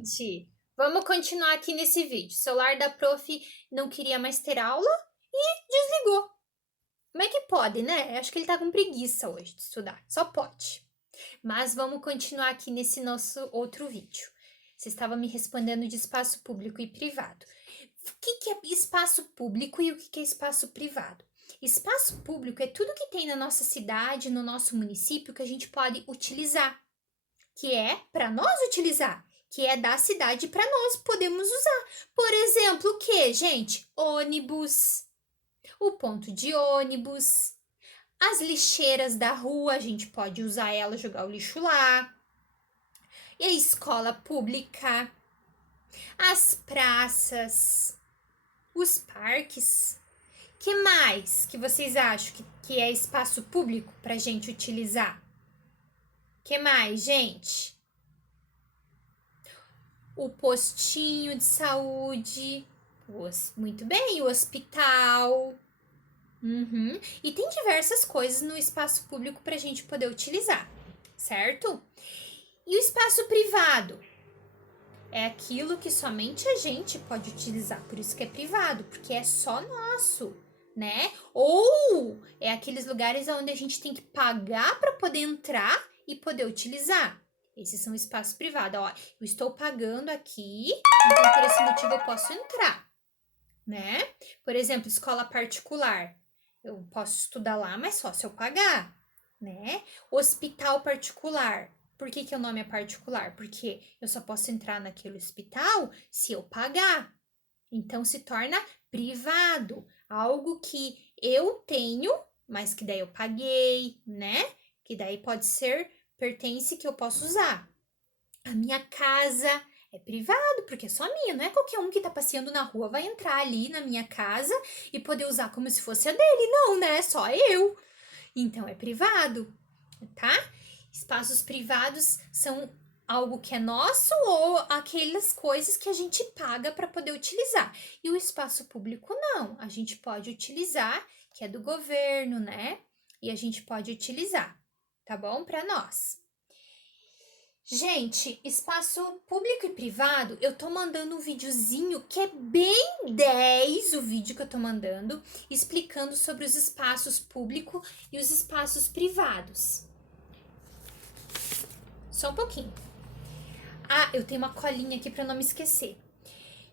gente! Vamos continuar aqui nesse vídeo. O celular da prof não queria mais ter aula e desligou. Como é que pode, né? Acho que ele tá com preguiça hoje de estudar. Só pode. Mas vamos continuar aqui nesse nosso outro vídeo. Você estava me respondendo de espaço público e privado. O que é espaço público e o que é espaço privado? Espaço público é tudo que tem na nossa cidade, no nosso município, que a gente pode utilizar, que é para nós utilizar, que é da cidade para nós podemos usar. Por exemplo, o que, gente? Ônibus, o ponto de ônibus, as lixeiras da rua, a gente pode usar ela, jogar o lixo lá. E a escola pública, as praças, os parques. Que mais que vocês acham que é espaço público para gente utilizar? Que mais, gente? O postinho de saúde, muito bem, o hospital. E tem diversas coisas no espaço público para a gente poder utilizar, certo? E o espaço privado? É aquilo que somente a gente pode utilizar, por isso que é privado, porque é só nosso, né? Ou é aqueles lugares onde a gente tem que pagar para poder entrar e poder utilizar. Esses são espaços privados. Ó, eu estou pagando aqui, então por esse motivo eu posso entrar, né? Por exemplo, escola particular. Eu posso estudar lá, mas só se eu pagar, né? Hospital particular. Por que o nome é particular? Porque eu só posso entrar naquele hospital se eu pagar. Então se torna privado, algo que eu tenho, mas que daí eu paguei, né? Que daí pode ser pertence que eu posso usar. A minha casa é privado, porque é só minha, não é qualquer um que tá passeando na rua vai entrar ali na minha casa e poder usar como se fosse a dele. Não, né? Só eu. Então é privado, tá? Espaços privados são algo que é nosso ou aquelas coisas que a gente paga para poder utilizar. E o espaço público não, a gente pode utilizar, que é do governo, né? E a gente pode utilizar, tá bom? Para nós. Gente, espaço público e privado, eu tô mandando um videozinho que é bem 10 o vídeo que eu tô mandando, explicando sobre os espaços público e os espaços privados. Só um pouquinho. Ah, eu tenho uma colinha aqui para não me esquecer.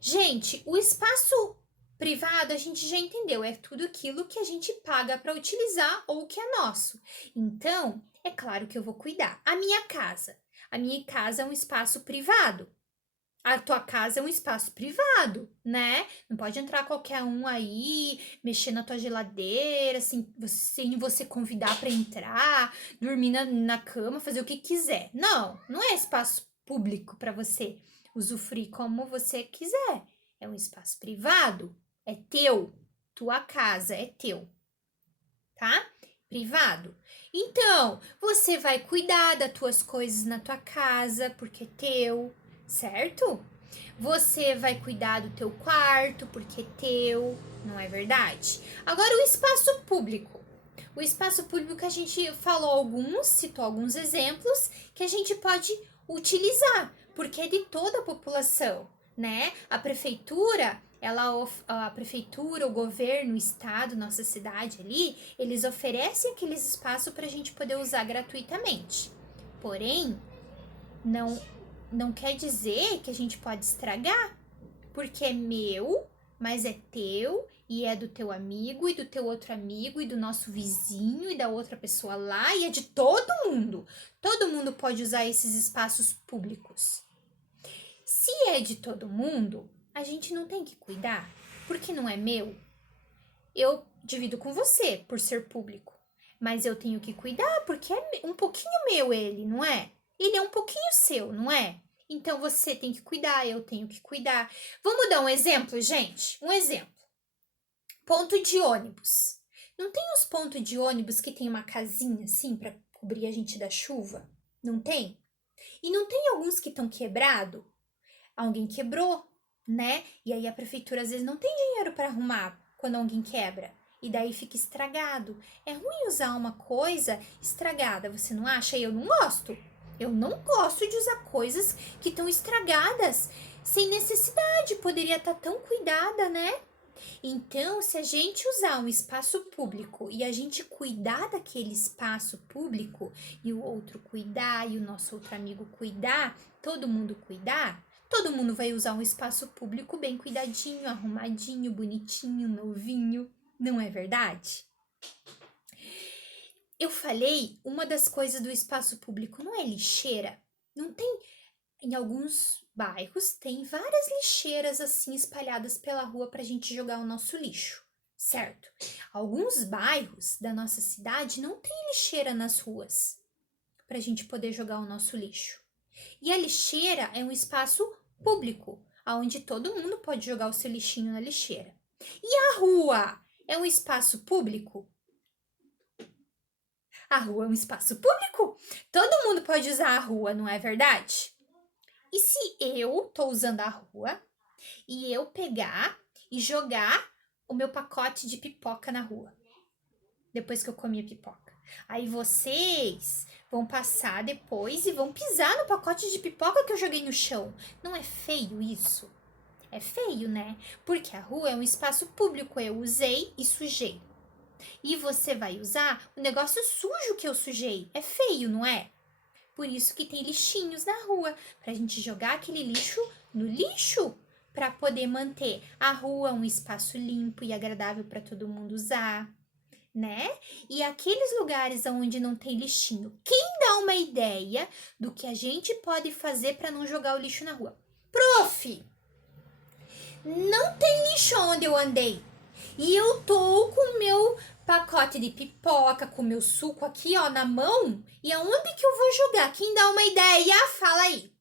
Gente, o espaço privado a gente já entendeu, é tudo aquilo que a gente paga para utilizar ou que é nosso. Então, é claro que eu vou cuidar. A minha casa é um espaço privado. A tua casa é um espaço privado, né? Não pode entrar qualquer um aí, mexer na tua geladeira, sem você convidar para entrar, dormir na cama, fazer o que quiser. Não é espaço público para você usufruir como você quiser. É um espaço privado, é teu. Tua casa é teu, tá? Privado. Então, você vai cuidar das tuas coisas na tua casa, porque é teu, certo? Você vai cuidar do teu quarto, porque é teu, não é verdade? Agora, o espaço público. O espaço público a gente citou alguns exemplos que a gente pode utilizar, porque é de toda a população, né? A prefeitura, o governo, o estado, nossa cidade ali, eles oferecem aqueles espaços para a gente poder usar gratuitamente. Porém, não quer dizer que a gente pode estragar, porque é meu, mas é teu e é do teu amigo e do teu outro amigo e do nosso vizinho e da outra pessoa lá e é de todo mundo. Todo mundo pode usar esses espaços públicos. Se é de todo mundo, a gente não tem que cuidar, porque não é meu. Eu divido com você por ser público, mas eu tenho que cuidar porque é um pouquinho meu ele, não é? Ele é um pouquinho seu, não é? Então você tem que cuidar, eu tenho que cuidar. Vamos dar um exemplo, gente? Um exemplo. Ponto de ônibus. Não tem os pontos de ônibus que tem uma casinha assim para cobrir a gente da chuva? Não tem? E não tem alguns que estão quebrado? Alguém quebrou, né? E aí a prefeitura às vezes não tem dinheiro para arrumar quando alguém quebra. E daí fica estragado. É ruim usar uma coisa estragada, você não acha? Eu não gosto. Eu não gosto de usar coisas que estão estragadas, sem necessidade, poderia estar tão cuidada, né? Então, se a gente usar um espaço público e a gente cuidar daquele espaço público e o outro cuidar e o nosso outro amigo cuidar, todo mundo cuidar, todo mundo vai usar um espaço público bem cuidadinho, arrumadinho, bonitinho, novinho, não é verdade? Eu falei, uma das coisas do espaço público não é lixeira? Não tem, em alguns bairros, tem várias lixeiras assim espalhadas pela rua pra gente jogar o nosso lixo, certo? Alguns bairros da nossa cidade não tem lixeira nas ruas pra gente poder jogar o nosso lixo. E a lixeira é um espaço público, onde todo mundo pode jogar o seu lixinho na lixeira. E a rua é um espaço público? A rua é um espaço público. Todo mundo pode usar a rua, não é verdade? E se eu tô usando a rua e eu pegar e jogar o meu pacote de pipoca na rua, depois que eu comi a pipoca? Aí vocês vão passar depois e vão pisar no pacote de pipoca que eu joguei no chão. Não é feio isso? É feio, né? Porque a rua é um espaço público, eu usei e sujei. E você vai usar o negócio sujo que eu sujei. É feio, não é? Por isso que tem lixinhos na rua, pra gente jogar aquele lixo no lixo, para poder manter a rua um espaço limpo e agradável para todo mundo usar, né? E aqueles lugares onde não tem lixinho, quem dá uma ideia do que a gente pode fazer para não jogar o lixo na rua? Prof, não tem lixo onde eu andei. E eu tô com o meu pacote de pipoca, com o meu suco aqui, ó, na mão. E aonde que eu vou jogar? Quem dá uma ideia, fala aí.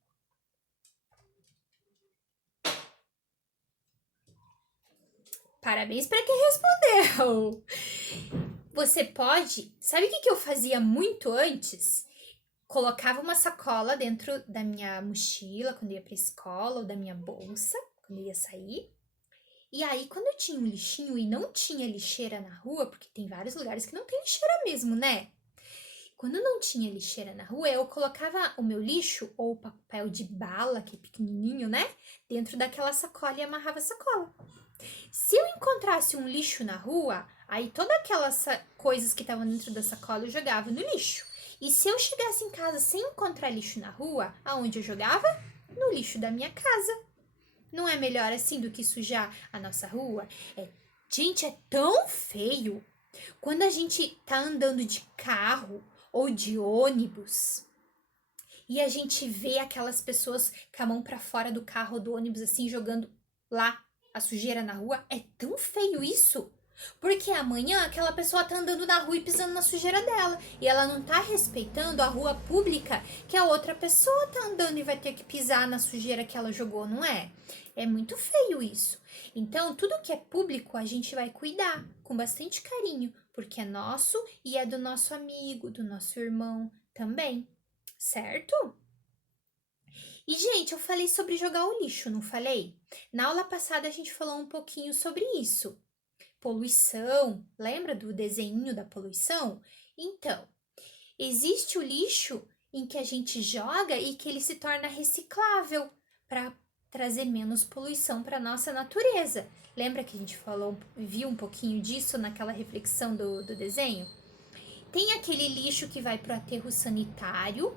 Parabéns para quem respondeu. Você pode... Sabe o que eu fazia muito antes? Colocava uma sacola dentro da minha mochila quando ia pra escola, ou da minha bolsa, quando ia sair. E aí, quando eu tinha um lixinho e não tinha lixeira na rua, porque tem vários lugares que não tem lixeira mesmo, né? Quando não tinha lixeira na rua, eu colocava o meu lixo, ou o papel de bala, que é pequenininho, né? Dentro daquela sacola e amarrava a sacola. Se eu encontrasse um lixo na rua, aí todas aquelas coisas que estavam dentro da sacola eu jogava no lixo. E se eu chegasse em casa sem encontrar lixo na rua, aonde eu jogava? No lixo da minha casa. Não é melhor assim do que sujar a nossa rua? Gente, é tão feio. Quando a gente tá andando de carro ou de ônibus e a gente vê aquelas pessoas com a mão pra fora do carro ou do ônibus assim jogando lá a sujeira na rua, é tão feio isso. Porque amanhã aquela pessoa tá andando na rua e pisando na sujeira dela. E ela não tá respeitando a rua pública que a outra pessoa tá andando e vai ter que pisar na sujeira que ela jogou, não é? É muito feio isso. Então, tudo que é público a gente vai cuidar com bastante carinho, porque é nosso e é do nosso amigo, do nosso irmão também, certo? E, gente, eu falei sobre jogar o lixo, não falei? Na aula passada a gente falou um pouquinho sobre isso. Poluição, lembra do desenho da poluição? Então, existe o lixo em que a gente joga e que ele se torna reciclável para trazer menos poluição para nossa natureza. Lembra que a gente falou, viu um pouquinho disso naquela reflexão do desenho? Tem aquele lixo que vai para o aterro sanitário,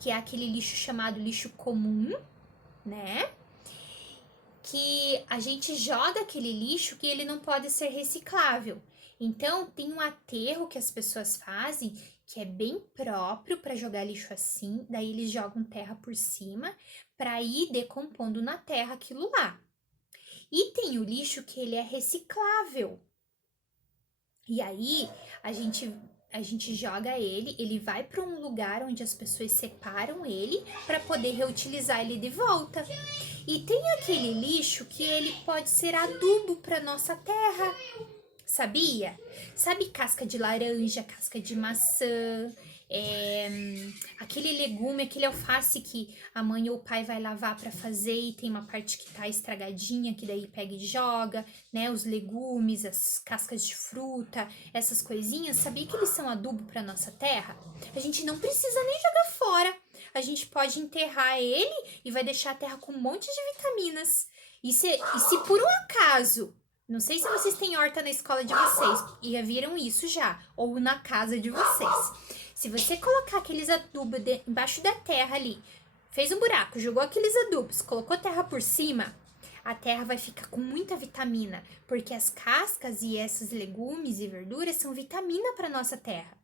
que é aquele lixo chamado lixo comum, né? Que a gente joga aquele lixo que ele não pode ser reciclável. Então, tem um aterro que as pessoas fazem que é bem próprio para jogar lixo assim, daí eles jogam terra por cima para ir decompondo na terra aquilo lá. E tem o lixo que ele é reciclável. E aí a gente joga ele vai para um lugar onde as pessoas separam ele para poder reutilizar ele de volta. E tem aquele lixo que ele pode ser adubo para nossa terra. Sabia? Sabe casca de laranja, casca de maçã, aquele legume, aquele alface que a mãe ou o pai vai lavar para fazer e tem uma parte que tá estragadinha, que daí pega e joga, né? Os legumes, as cascas de fruta, essas coisinhas, sabia que eles são adubo para nossa terra? A gente não precisa nem jogar fora. a gente pode enterrar ele e vai deixar a terra com um monte de vitaminas. E se por um acaso, não sei se vocês têm horta na escola de vocês, e já viram isso já, ou na casa de vocês. Se você colocar aqueles adubos embaixo da terra ali, fez um buraco, jogou aqueles adubos, colocou terra por cima, a terra vai ficar com muita vitamina, porque as cascas e esses legumes e verduras são vitamina para nossa terra.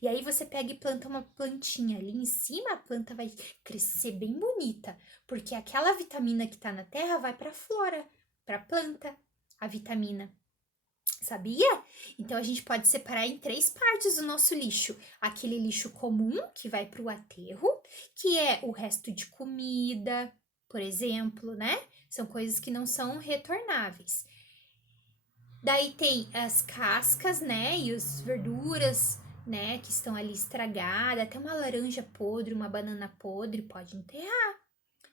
E aí você pega e planta uma plantinha ali em cima, a planta vai crescer bem bonita, porque aquela vitamina que tá na terra vai para a flora, para a planta, a vitamina. Sabia? Então a gente pode separar em 3 partes o nosso lixo. Aquele lixo comum que vai para o aterro, que é o resto de comida, por exemplo, né? São coisas que não são retornáveis. Daí tem as cascas, né? E as verduras, né? Que estão ali estragadas. Até uma laranja podre, uma banana podre pode enterrar,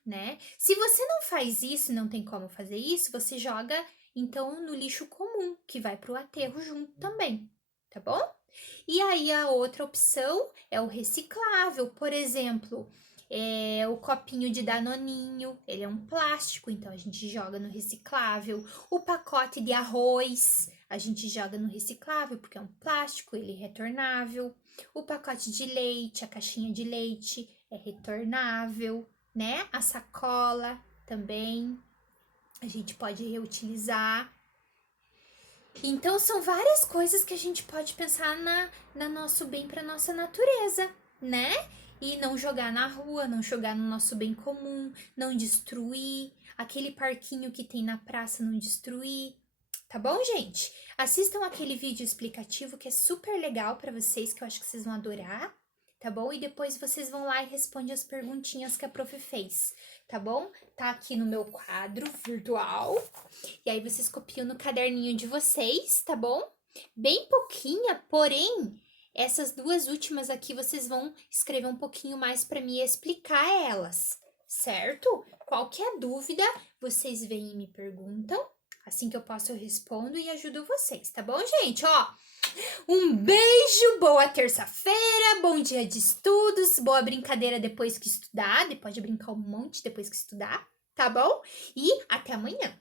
né? Se você não faz isso, não tem como fazer isso, você joga então no lixo comum, que vai para o aterro junto também, tá bom? E aí a outra opção é o reciclável, por exemplo, o copinho de danoninho, ele é um plástico, então a gente joga no reciclável. O pacote de arroz, a gente joga no reciclável, porque é um plástico, ele é retornável. O pacote de leite, a caixinha de leite é retornável, né? A sacola também, a gente pode reutilizar. Então, são várias coisas que a gente pode pensar na nosso bem para nossa natureza, né? E não jogar na rua, não jogar no nosso bem comum, não destruir. Aquele parquinho que tem na praça, não destruir. Tá bom, gente? Assistam aquele vídeo explicativo que é super legal para vocês, que eu acho que vocês vão adorar, tá bom? E depois vocês vão lá e respondem as perguntinhas que a prof fez, tá bom? Tá aqui no meu quadro virtual. E aí vocês copiam no caderninho de vocês, tá bom? Bem pouquinha, porém, essas 2 últimas aqui vocês vão escrever um pouquinho mais para me explicar elas, certo? Qualquer dúvida, vocês vêm e me perguntam. Assim que eu posso, eu respondo e ajudo vocês, tá bom, gente? Ó, um beijo, boa terça-feira, bom dia de estudos, boa brincadeira depois que estudar, pode brincar um monte depois que estudar, tá bom? E até amanhã.